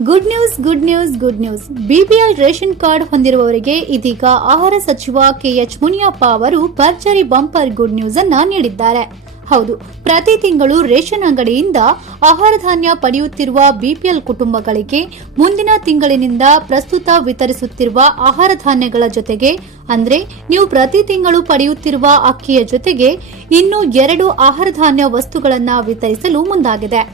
Good news. BPL ration card ಹೊಂದಿರುವವರಿಗೆ ಇದೀಗ ಆಹಾರ ಸಚಿವ ಕೆಎಚ್ ಮುನಿಯಪ್ಪ ಅವರು ಭರ್ಜರಿ ಬಂಪರ್ ಗುಡ್ ನ್ಯೂಸ್ ಅನ್ನ ನೀಡಿದ್ದಾರೆ. ಹೌದು, ಪ್ರತಿ ತಿಂಗಳು ರೇಷನ್ ಅಂಗಡಿಯಿಂದ ಆಹಾರ ಧಾನ್ಯ ಪಡೆಯುತ್ತಿರುವ ಬಿಪಿಎಲ್ ಕುಟುಂಬಗಳಿಗೆ ಮುಂದಿನ ತಿಂಗಳಿನಿಂದ ಪ್ರಸ್ತುತ ವಿತರಿಸುತ್ತಿರುವ ಆಹಾರ ಧಾನ್ಯಗಳ ಜೊತೆಗೆ ಅಂದ್ರೆ ನೀವು ಪ್ರತಿ ತಿಂಗಳು ಪಡೆಯುತ್ತಿರುವ ಅಕ್ಕಿಯ ಜೊತೆಗೆ ಇನ್ನೂ 2 ಆಹಾರ ಧಾನ್ಯ ವಸ್ತುಗಳನ್ನು ವಿತರಿಸಲು ಮುಂದಾಗಿದೆ.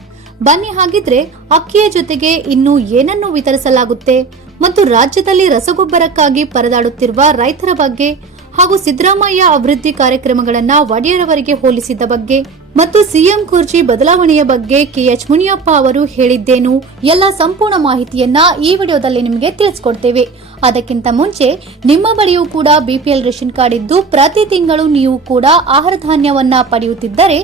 ಬನ್ನಿ ಹಾಗಿದ್ರೆ ಅಕ್ಕಿಯ ಜೊತೆಗೆ ಇನ್ನೂ ಏನನ್ನು ವಿತರಿಸಲಾಗುತ್ತೆ ಮತ್ತು ರಾಜ್ಯದಲ್ಲಿ ರಸಗೊಬ್ಬರಕ್ಕಾಗಿ ಪರದಾಡುತ್ತಿರುವ ರೈತರ ಬಗ್ಗೆ ಹಾಗೂ ಸಿದ್ದರಾಮಯ್ಯ ಅಭಿವೃದ್ಧಿ ಕಾರ್ಯಕ್ರಮಗಳನ್ನ ಒಡೆಯರವರಿಗೆ ಹೋಲಿಸಿದ ಬಗ್ಗೆ ಮತ್ತು ಸಿಎಂ ಕುರ್ಚಿ ಬದಲಾವಣೆಯ ಬಗ್ಗೆ ಕೆಎಚ್ ಮುನಿಯಪ್ಪ ಅವರು ಹೇಳಿದ್ದೇನು ಎಲ್ಲ ಸಂಪೂರ್ಣ ಮಾಹಿತಿಯನ್ನ ಈ ವಿಡಿಯೋದಲ್ಲಿ ನಿಮಗೆ ತಿಳಿಸಿಕೊಡ್ತೇವೆ. ಅದಕ್ಕಿಂತ ಮುಂಚೆ ನಿಮ್ಮ ಬಳಿಯೂ ಕೂಡ ಬಿಪಿಎಲ್ ರೇಷನ್ ಕಾರ್ಡ್ ಇದ್ದು ಪ್ರತಿ ತಿಂಗಳು ನೀವು ಕೂಡ ಆಹಾರ ಧಾನ್ಯವನ್ನ ಪಡೆಯುತ್ತಿದ್ದರೆ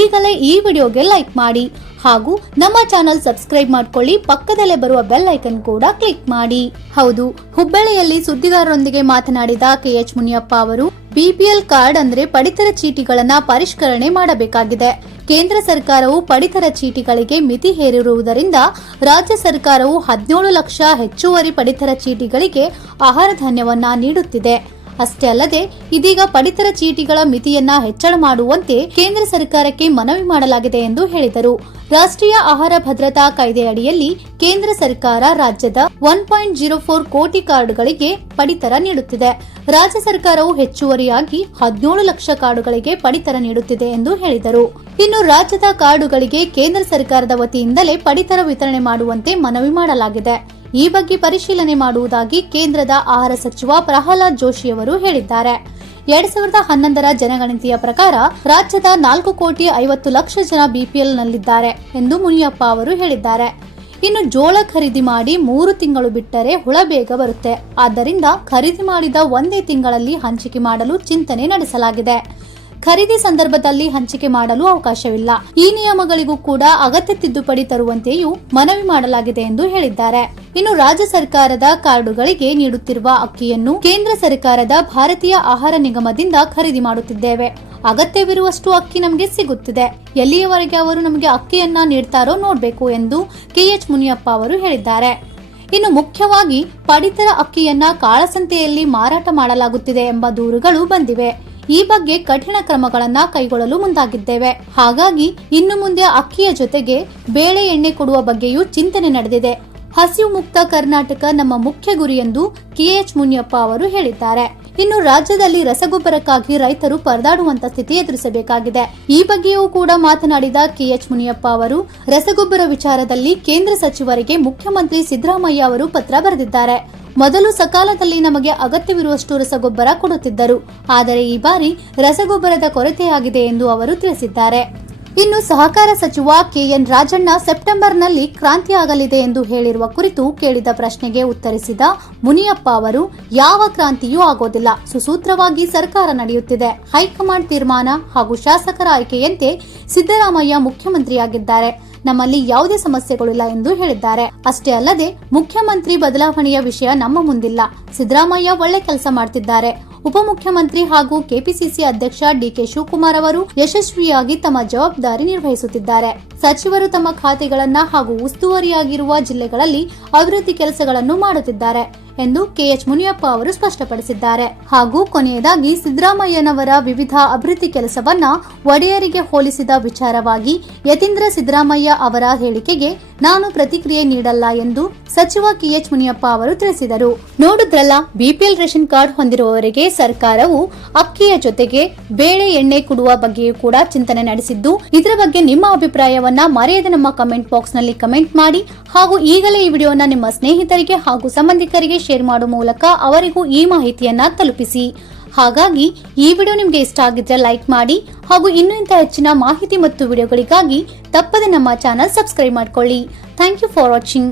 ಈಗಲೇ ಈ ವಿಡಿಯೋಗೆ ಲೈಕ್ ಮಾಡಿ ಹಾಗೂ ನಮ್ಮ ಚಾನೆಲ್ ಸಬ್ಸ್ಕ್ರೈಬ್ ಮಾಡ್ಕೊಳ್ಳಿ, ಪಕ್ಕದಲ್ಲೇ ಬರುವ ಬೆಲ್ ಐಕನ್ ಕೂಡ ಕ್ಲಿಕ್ ಮಾಡಿ. ಹೌದು, ಹುಬ್ಬಳ್ಳಿಯಲ್ಲಿ ಸುದ್ದಿಗಾರರೊಂದಿಗೆ ಮಾತನಾಡಿದ ಕೆಎಚ್ ಮುನಿಯಪ್ಪ ಅವರು ಬಿಪಿಎಲ್ ಕಾರ್ಡ್ ಅಂದ್ರೆ ಪಡಿತರ ಚೀಟಿಗಳನ್ನ ಪರಿಷ್ಕರಣೆ ಮಾಡಬೇಕಾಗಿದೆ. ಕೇಂದ್ರ ಸರ್ಕಾರವು ಪಡಿತರ ಚೀಟಿಗಳಿಗೆ ಮಿತಿ ಹೇರಿರುವುದರಿಂದ ರಾಜ್ಯ ಸರ್ಕಾರವು 17 ಲಕ್ಷ ಹೆಚ್ಚುವರಿ ಪಡಿತರ ಚೀಟಿಗಳಿಗೆ ಆಹಾರ ಧಾನ್ಯವನ್ನ ನೀಡುತ್ತಿದೆ. ಅಷ್ಟೇ ಅಲ್ಲದೆ ಇದೀಗ ಪಡಿತರ ಚೀಟಿಗಳ ಮಿತಿಯನ್ನ ಹೆಚ್ಚಳ ಮಾಡುವಂತೆ ಕೇಂದ್ರ ಸರ್ಕಾರಕ್ಕೆ ಮನವಿ ಮಾಡಲಾಗಿದೆ ಎಂದು ಹೇಳಿದರು. ರಾಷ್ಟ್ರೀಯ ಆಹಾರ ಭದ್ರತಾ ಕಾಯ್ದೆ ಅಡಿಯಲ್ಲಿ ಕೇಂದ್ರ ಸರ್ಕಾರ ರಾಜ್ಯದ 1.04 ಕೋಟಿ ಕಾರ್ಡ್ಗಳಿಗೆ ಪಡಿತರ ನೀಡುತ್ತಿದೆ. ರಾಜ್ಯ ಸರ್ಕಾರವು ಹೆಚ್ಚುವರಿಯಾಗಿ 17 ಲಕ್ಷ ಕಾರ್ಡುಗಳಿಗೆ ಪಡಿತರ ನೀಡುತ್ತಿದೆ ಎಂದು ಹೇಳಿದರು. ಇನ್ನು ರಾಜ್ಯದ ಕಾರ್ಡುಗಳಿಗೆ ಕೇಂದ್ರ ಸರ್ಕಾರದ ವತಿಯಿಂದಲೇ ಪಡಿತರ ವಿತರಣೆ ಮಾಡುವಂತೆ ಮನವಿ ಮಾಡಲಾಗಿದೆ. ಈ ಬಗ್ಗೆ ಪರಿಶೀಲನೆ ಮಾಡುವುದಾಗಿ ಕೇಂದ್ರದ ಆಹಾರ ಸಚಿವ ಪ್ರಹ್ಲಾದ್ ಜೋಶಿ ಅವರು ಹೇಳಿದ್ದಾರೆ. 2011ರ ಜನಗಣತಿಯ ಪ್ರಕಾರ ರಾಜ್ಯದ 4,50,00,000 ಜನ ಬಿಪಿಎಲ್ ನಲ್ಲಿದ್ದಾರೆ ಎಂದು ಮುನಿಯಪ್ಪ ಅವರು ಹೇಳಿದ್ದಾರೆ. ಇನ್ನು ಜೋಳ ಖರೀದಿ ಮಾಡಿ 3 ತಿಂಗಳು ಬಿಟ್ಟರೆ ಹುಳ ಬೇಗ ಬರುತ್ತೆ. ಆದ್ದರಿಂದ ಖರೀದಿ ಮಾಡಿದ ಒಂದೇ ತಿಂಗಳಲ್ಲಿ ಹಂಚಿಕೆ ಮಾಡಲು ಚಿಂತನೆ ನಡೆಸಲಾಗಿದೆ. ಖರೀದಿ ಸಂದರ್ಭದಲ್ಲಿ ಹಂಚಿಕೆ ಮಾಡಲು ಅವಕಾಶವಿಲ್ಲ. ಈ ನಿಯಮಗಳಿಗೂ ಕೂಡ ಅಗತ್ಯ ತಿದ್ದುಪಡಿ ತರುವಂತೆಯೂ ಮನವಿ ಮಾಡಲಾಗಿದೆ ಎಂದು ಹೇಳಿದ್ದಾರೆ. ಇನ್ನು ರಾಜ್ಯ ಸರ್ಕಾರದ ಕಾರ್ಡುಗಳಿಗೆ ನೀಡುತ್ತಿರುವ ಅಕ್ಕಿಯನ್ನು ಕೇಂದ್ರ ಸರ್ಕಾರದ ಭಾರತೀಯ ಆಹಾರ ನಿಗಮದಿಂದ ಖರೀದಿ ಮಾಡುತ್ತಿದ್ದೇವೆ. ಅಗತ್ಯವಿರುವಷ್ಟು ಅಕ್ಕಿ ನಮಗೆ ಸಿಗುತ್ತಿದೆ. ಎಲ್ಲಿಯವರೆಗೆ ಅವರು ನಮಗೆ ಅಕ್ಕಿಯನ್ನ ನೀಡ್ತಾರೋ ನೋಡಬೇಕು ಎಂದು ಕೆಎಚ್ ಮುನಿಯಪ್ಪ ಅವರು ಹೇಳಿದ್ದಾರೆ. ಇನ್ನು ಮುಖ್ಯವಾಗಿ ಪಡಿತರ ಅಕ್ಕಿಯನ್ನ ಕಾಳಸಂತೆಯಲ್ಲಿ ಮಾರಾಟ ಮಾಡಲಾಗುತ್ತಿದೆ ಎಂಬ ದೂರುಗಳು ಬಂದಿವೆ. ಈ ಬಗ್ಗೆ ಕಠಿಣ ಕ್ರಮಗಳನ್ನ ಕೈಗೊಳ್ಳಲು ಮುಂದಾಗಿದ್ದೇವೆ. ಹಾಗಾಗಿ ಇನ್ನು ಮುಂದೆ ಅಕ್ಕಿಯ ಜೊತೆಗೆ ಬೇಳೆ ಎಣ್ಣೆ ಕೊಡುವ ಬಗ್ಗೆಯೂ ಚಿಂತನೆ ನಡೆದಿದೆ. ಹಸಿವು ಮುಕ್ತ ಕರ್ನಾಟಕ ನಮ್ಮ ಮುಖ್ಯ ಗುರಿ ಎಂದು ಕೆಎಚ್ ಮುನಿಯಪ್ಪ ಅವರು ಹೇಳಿದ್ದಾರೆ. ಇನ್ನು ರಾಜ್ಯದಲ್ಲಿ ರಸಗೊಬ್ಬರಕ್ಕಾಗಿ ರೈತರು ಪರದಾಡುವಂತ ಸ್ಥಿತಿ ಎದುರಿಸಬೇಕಾಗಿದೆ. ಈ ಬಗ್ಗೆಯೂ ಕೂಡ ಮಾತನಾಡಿದ ಕೆಎಚ್ ಮುನಿಯಪ್ಪ ಅವರು ರಸಗೊಬ್ಬರ ವಿಚಾರದಲ್ಲಿ ಕೇಂದ್ರ ಸಚಿವರಿಗೆ ಮುಖ್ಯಮಂತ್ರಿ ಸಿದ್ದರಾಮಯ್ಯ ಅವರು ಪತ್ರ ಬರೆದಿದ್ದಾರೆ. ಮೊದಲು ಸಕಾಲದಲ್ಲಿ ನಮಗೆ ಅಗತ್ಯವಿರುವಷ್ಟು ರಸಗೊಬ್ಬರ ಕೊಡುತ್ತಿದ್ದರು, ಆದರೆ ಈ ಬಾರಿ ರಸಗೊಬ್ಬರದ ಕೊರತೆಯಾಗಿದೆ ಎಂದು ಅವರು ತಿಳಿಸಿದ್ದಾರೆ. ಇನ್ನು ಸಹಕಾರ ಸಚಿವ ಕೆಎನ್ ರಾಜಣ್ಣ ಸೆಪ್ಟೆಂಬರ್ನಲ್ಲಿ ಕ್ರಾಂತಿ ಆಗಲಿದೆ ಎಂದು ಹೇಳಿರುವ ಕುರಿತು ಕೇಳಿದ ಪ್ರಶ್ನೆಗೆ ಉತ್ತರಿಸಿದ ಮುನಿಯಪ್ಪ ಅವರು ಯಾವ ಕ್ರಾಂತಿಯೂ ಆಗೋದಿಲ್ಲ, ಸುಸೂತ್ರವಾಗಿ ಸರ್ಕಾರ ನಡೆಯುತ್ತಿದೆ. ಹೈಕಮಾಂಡ್ ತೀರ್ಮಾನ ಹಾಗೂ ಶಾಸಕರ ಆಯ್ಕೆಯಂತೆ ಸಿದ್ದರಾಮಯ್ಯ ಮುಖ್ಯಮಂತ್ರಿಯಾಗಿದ್ದಾರೆ. ನಮ್ಮಲ್ಲಿ ಯಾವುದೇ ಸಮಸ್ಯೆಗಳಿಲ್ಲ ಎಂದು ಹೇಳಿದ್ದಾರೆ. ಅಷ್ಟೇ ಅಲ್ಲದೆ ಮುಖ್ಯಮಂತ್ರಿ ಬದಲಾವಣೆಯ ವಿಷಯ ನಮ್ಮ ಮುಂದಿಲ್ಲ. ಸಿದ್ದರಾಮಯ್ಯ ಒಳ್ಳೆ ಕೆಲಸ ಮಾಡ್ತಿದ್ದಾರೆ. ಉಪಮುಖ್ಯಮಂತ್ರಿ ಹಾಗೂ ಕೆಪಿಸಿಸಿ ಅಧ್ಯಕ್ಷ ಡಿಕೆ ಶಿವಕುಮಾರ್ ಅವರು ಯಶಸ್ವಿಯಾಗಿ ತಮ್ಮ ಜವಾಬ್ದಾರಿ ನಿರ್ವಹಿಸುತ್ತಿದ್ದಾರೆ. ಸಚಿವರು ತಮ್ಮ ಖಾತೆಗಳನ್ನ ಹಾಗೂ ಉಸ್ತುವಾರಿಯಾಗಿರುವ ಜಿಲ್ಲೆಗಳಲ್ಲಿ ಅಭಿವೃದ್ಧಿ ಕೆಲಸಗಳನ್ನು ಮಾಡುತ್ತಿದ್ದಾರೆ ಎಂದು ಕೆಎಚ್ ಮುನಿಯಪ್ಪ ಅವರು ಸ್ಪಷ್ಟಪಡಿಸಿದ್ದಾರೆ. ಹಾಗೂ ಕೊನೆಯದಾಗಿ ಸಿದ್ದರಾಮಯ್ಯನವರ ವಿವಿಧ ಅಭಿವೃದ್ಧಿ ಕೆಲಸವನ್ನ ಒಡೆಯರಿಗೆ ಹೋಲಿಸಿದ ವಿಚಾರವಾಗಿ ಯತೀಂದ್ರ ಸಿದ್ದರಾಮಯ್ಯ ಅವರ ಹೇಳಿಕೆಗೆ ನಾನು ಪ್ರತಿಕ್ರಿಯೆ ನೀಡಲ್ಲ ಎಂದು ಸಚಿವ ಕೆಎಚ್ ಮುನಿಯಪ್ಪ ಅವರು ತಿಳಿಸಿದರು. ನೋಡಿದ್ರಲ್ಲ, ಬಿಪಿಎಲ್ ರೇಷನ್ ಕಾರ್ಡ್ ಹೊಂದಿರುವವರಿಗೆ ಸರ್ಕಾರವು ಅಕ್ಕಿಯ ಜೊತೆಗೆ ಬೇಳೆ ಎಣ್ಣೆ ಕೊಡುವ ಬಗ್ಗೆಯೂ ಕೂಡ ಚಿಂತನೆ ನಡೆಸಿದ್ದು, ಇದರ ಬಗ್ಗೆ ನಿಮ್ಮ ಅಭಿಪ್ರಾಯವನ್ನ ಮರೆಯದೆ ನಮ್ಮ ಕಮೆಂಟ್ ಬಾಕ್ಸ್ ನಲ್ಲಿ ಕಮೆಂಟ್ ಮಾಡಿ ಹಾಗೂ ಈಗಲೇ ಈ ವಿಡಿಯೋನ ನಿಮ್ಮ ಸ್ನೇಹಿತರಿಗೆ ಹಾಗೂ ಸಂಬಂಧಿಕರಿಗೆ ಶೇರ್ ಮಾಡುವ ಮೂಲಕ ಅವರಿಗೂ ಈ ಮಾಹಿತಿಯನ್ನ ತಲುಪಿಸಿ. ಹಾಗಾಗಿ ಈ ವಿಡಿಯೋ ನಿಮಗೆ ಇಷ್ಟ ಆಗಿದ್ರೆ ಲೈಕ್ ಮಾಡಿ ಹಾಗೂ ಇನ್ನೂ ಇಂಥ ಹೆಚ್ಚಿನ ಮಾಹಿತಿ ಮತ್ತು ವಿಡಿಯೋಗಳಿಗಾಗಿ ತಪ್ಪದೆ ನಮ್ಮ ಚಾನೆಲ್ ಸಬ್ಸ್ಕ್ರೈಬ್ ಮಾಡ್ಕೊಳ್ಳಿ. Thank you for watching.